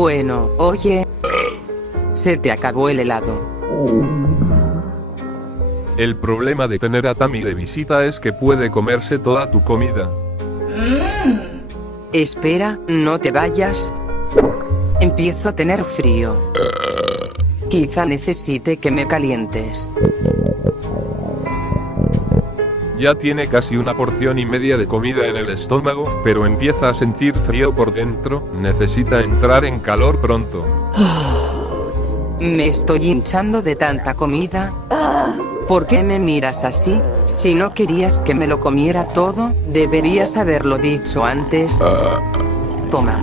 Bueno, oye, se te acabó el helado. El problema de tener a Tammy de visita es que puede comerse toda tu comida. Espera, no te vayas. Empiezo a tener frío. Quizá necesite que me calientes. Ya tiene casi una porción y media de comida en el estómago, pero empieza a sentir frío por dentro. Necesita entrar en calor pronto. Me estoy hinchando de tanta comida. ¿Por qué me miras así? Si no querías que me lo comiera todo, deberías haberlo dicho antes. Toma.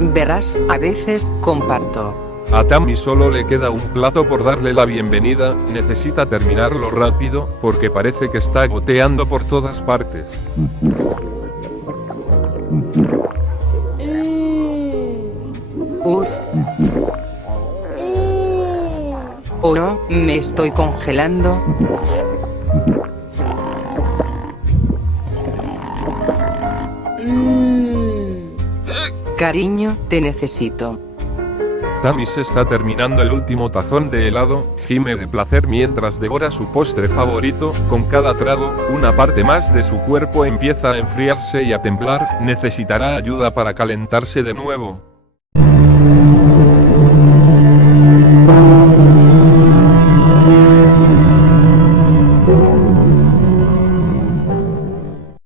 Verás, a veces comparto. A Tammy solo le queda un plato por darle la bienvenida. Necesita terminarlo rápido, porque parece que está goteando por todas partes. Uf. Oh no, me estoy congelando. Cariño, te necesito. Tammy se está terminando el último tazón de helado, gime de placer mientras devora su postre favorito. Con cada trago, una parte más de su cuerpo empieza a enfriarse y a temblar. Necesitará ayuda para calentarse de nuevo.